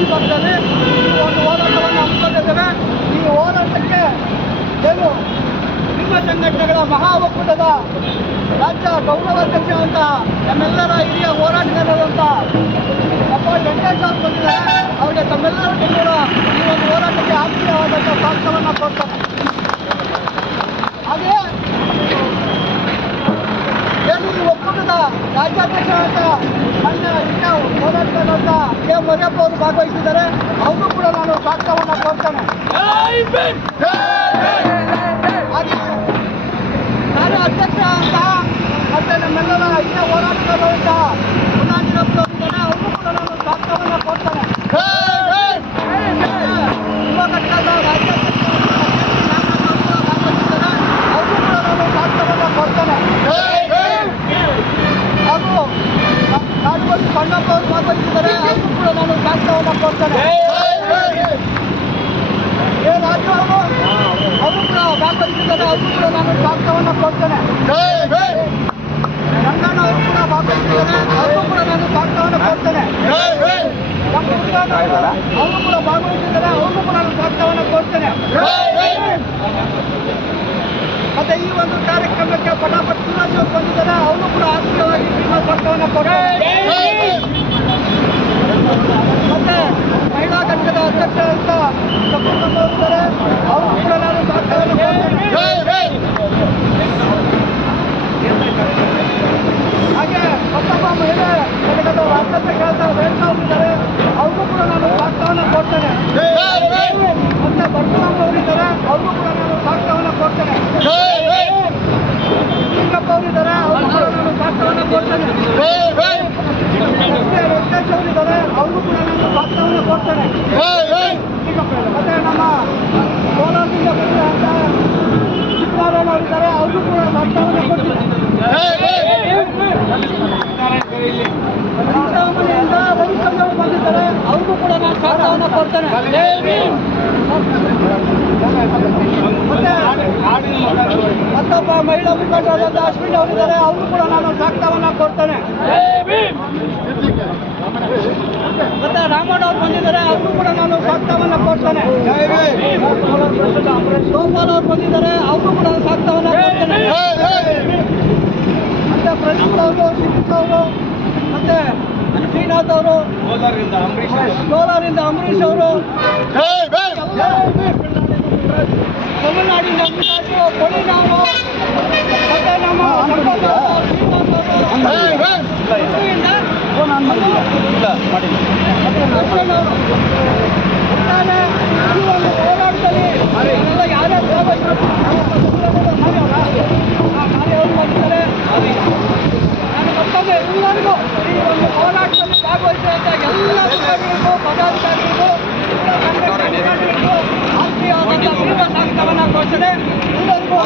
ಗಡಿ ಭಾಗದಲ್ಲಿ ಈ ಒಂದು ಹೋರಾಟವನ್ನು ಹಮ್ಮಿಕೊಂಡಿದ್ದೇವೆ. ಈ ಹೋರಾಟಕ್ಕೆ ಏನು ನಿಮ್ಮ ಸಂಘಟನೆಗಳ ಮಹಾ ಒಕ್ಕೂಟದ ರಾಜ್ಯ ಗೌರವಾಧ್ಯಕ್ಷರಂತ ನಮ್ಮೆಲ್ಲರ ಹಿರಿಯ ಹೋರಾಟಗಾರರಂತ ಅಪ್ಪ ವೆಂಕಟೇಶ್ ಅವರು ಬಂದಿದ್ದಾರೆ. ಅವರಿಗೆ ತಮ್ಮೆಲ್ಲರಿಗೂ ಕೂಡ ಈ ಒಂದು ಹೋರಾಟಕ್ಕೆ ಆತ್ಮೀಯವಾದಂಥ ಸ್ವಾಗತವನ್ನು ಕೊಡ್ತಾರೆ. ಹಾಗೆ ಏನು ಈ ಒಕ್ಕೂಟದ ರಾಜ್ಯಾಧ್ಯಕ್ಷರಂತ ನನ್ನ ಹಿರಿಯ ಹೋರಾಟಗಾರರಂತ ಕೆ ಮರಿಯಪ್ಪ ಅವರು ಭಾಗವಹಿಸಿದ್ದಾರೆ. ಅವರು ಕೂಡ ನಾನು ಸ್ವಾಗತವನ್ನು ಕೊಡ್ತೇನೆ. ಹಾಗೆ ನಾನು ಅಧ್ಯಕ್ಷ ಅಂತ ಮತ್ತೆ ನಮ್ಮೆಲ್ಲರ ಹಿರಿಯ ಹೋರಾಟಗಾರರಂತ ಮುನ್ನಾಜಿರಪ್ಪನವರಿದ್ದಾರೆ. ಅವರು ಕೂಡ ನಾನು ಸ್ವಾಗತವನ್ನು ಕೊಡ್ತೇನೆ. ಯುವ ಘಟಕದ ರಾಜ್ಯಾಧ್ಯಕ್ಷ ಭಾಗವಹಿಸಿದ್ದಾರೆ. ಅವರು ಕೂಡ ನಾನು ಸ್ವಾಗತವನ್ನು ಕೊಡ್ತೇನೆ. ಹಾಗೂ ನಾಡುವಲ್ಲಿ ಸಣ್ಣಪ್ಪ ಅವರು ಭಾಗವಹಿಸಿದ್ದಾರೆ. ಅವರು ಕೂಡ ನಾನು ಸ್ವಾಗತವನ್ನು ಕೊಡ್ತೇನೆ. ಎ ರಾಜು ಅವರು ಕೂಡ ಭಾಗವಹಿಸಿದ್ದಾರೆ. ಅವರು ಕೂಡ ನಾನು ಸ್ವಾಗತವನ್ನು ಕೊಡ್ತೇನೆ. ರಂಗಣ್ಣ ಅವರು ಕೂಡ ಭಾಗವಹಿಸಿದ್ದಾರೆ. ಅವರು ಕೂಡ ನಾನು ಸ್ವಾಗತವನ್ನು ಕೊಡ್ತೇನೆ. ಅವರು ಕೂಡ ಭಾಗವಹಿಸಿದ್ದಾರೆ. ಅವರು ಕೂಡ ನಾನು ಸ್ವಾಗತವನ್ನು ಕೊಡ್ತೇನೆ. ಮತ್ತೆ ಈ ಒಂದು ಕಾರ್ಯಕ್ರಮಕ್ಕೆ ಪಟಾಪಟ್ ಸುರೇಶ್ ಅವರು ಬಂದಿದ್ದಾರೆ. ಅವರು ಕೂಡ ಆತ್ಮೀಯವಾಗಿ ನಿಮ್ಮ ಸ್ವಾಗತವನ್ನು ಕೊಡ್ತೇನೆ. ಮತ್ತೆ ಮಹಿಳಾ ಘಟಕದ ಅಧ್ಯಕ್ಷ ಅಂತ ಸಪೂರ್ಣಮ್ಮ ಅವರಿದ್ದಾರೆ. ಅವರು ಕೂಡ ನಾನು ಸ್ವಾಗತವನ್ನು ಕೊಡ್ತೇನೆ. ಹಾಗೆ ಮತ್ತೊಬ್ಬ ಮಹಿಳಾ ಘಟಕದ ರಾಜ್ಯಾಧ್ಯಕ್ಷ ರೇಣುಕಾ ಅವರಿದ್ದಾರೆ. ಅವ್ರಿಗೂ ಕೂಡ ನಾನು ಸ್ವಾಗತವನ್ನು ಕೊಡ್ತೇನೆ. ಮತ್ತೆ ಪರಶುರಾಮ್ ಅವರಿದ್ದಾರೆ. ಅವ್ರಿಗೂ ಕೂಡ ನಾನು ಸ್ವಾಗತವನ್ನು ಕೊಡ್ತೇನೆ. ಲಿಂಗಪ್ಪ ಅವರಿದ್ದಾರೆ. ಅವ್ರಿಗೂ ಕೂಡ ನಾನು ಸ್ವಾಗತವನ್ನು ಕೊಡ್ತೇನೆ. ವೆಂಕಟೇಶ್ ಅವರಿದ್ದಾರೆ. ಅವ್ರಿಗೂ ಕೂಡ ನಾನು ಸ್ವಾಗತವನ್ನು ಕೊಡ್ತೇನೆ. ಮತ್ತೆ ನಮ್ಮ ಕೋಲಾರದಿಂದ ಬಂದಿರುವಂತ ಚಿಕ್ಕನಾರಾಯಣ ಅವರಿದ್ದಾರೆ. ಅವ್ರಿಗೂ ಕೂಡ ಸ್ವಾಗತವನ್ನು ಕೊಡ್ತೇನೆ. ಚಿಂತಾಮಣಿಯಿಂದ ರವಿಚಂದ್ರ ಅವರು ಬಂದಿದ್ದಾರೆ. ಅವ್ರಿಗೂ ಕೂಡ ನಾನು ಸ್ವಾಗತವನ್ನು ಕೊಡ್ತೇನೆ. ಮತ್ತೆ ಮತ್ತೊಬ್ಬ ಮಹಿಳಾ ಮುಖಂಡರಾದ ಅಶ್ವಿನಿ ಅವರಿದ್ದಾರೆ. ಅವರು ಕೂಡ ನಾನು ಸ್ವಾಗತವನ್ನು ಕೊಡ್ತೇನೆ. ಮತ್ತೆ ರಾಮಣ್ಣ ಅವರು ಬಂದಿದ್ದಾರೆ. ಅವರು ಕೂಡ ನಾನು ಸ್ವಾಗತವನ್ನು ಕೊಡ್ತೇನೆ. ಗೋಪಾಲ್ ಅವರು ಬಂದಿದ್ದಾರೆ. ಅವರು ಕೂಡ ಸ್ವಾಗತವನ್ನು ಕೊಡ್ತೇನೆ. ಮತ್ತೆ ಪ್ರದೀಪ್ ಅವರು, ಶಿವೀತ್ ಅವರು, ಮತ್ತೆ ಶ್ರೀನಾಥ್ ಅವರು, ಕೋಲಾರಿಂದ ಅಂಬರೀಶ್ ಅವರು, ತಮಿಳುನಾಡಿನ ಅವಿನಾಶ್, ಕೊಡಿ ನಾವು, ಮತ್ತೆ ನಮ್ಮ ಶ್ರೀನಿವಾಸ್ ಈ ಒಂದು ಹೋರಾಟದಲ್ಲಿ ಎಲ್ಲ ಯಾರ್ಯಾರು ಭಾಗವಹಿಸಿದ್ರು ಕಾರ್ಯವರು ಮಾಡಿದ್ದಾರೆ. ನಾನು ಮತ್ತೊಮ್ಮೆ ಎಲ್ಲರಿಗೂ ಈ ಒಂದು ಹೋರಾಟದಲ್ಲಿ ಭಾಗವಹಿಸುವಂಥ ಎಲ್ಲ ಮುಖಂಡರಿಗೂ ಪದಾಧಿಕಾರಿಗಳಿಗೂ ಸಂಘಟನೆ ಮುಖಂಡರಿಗೂ ಆತ್ಮೀಯವಾದಂಥ ಸ್ವಾಗತವನ್ನು ಘೋಷಣೆ ಎಲ್ಲರಿಗೂ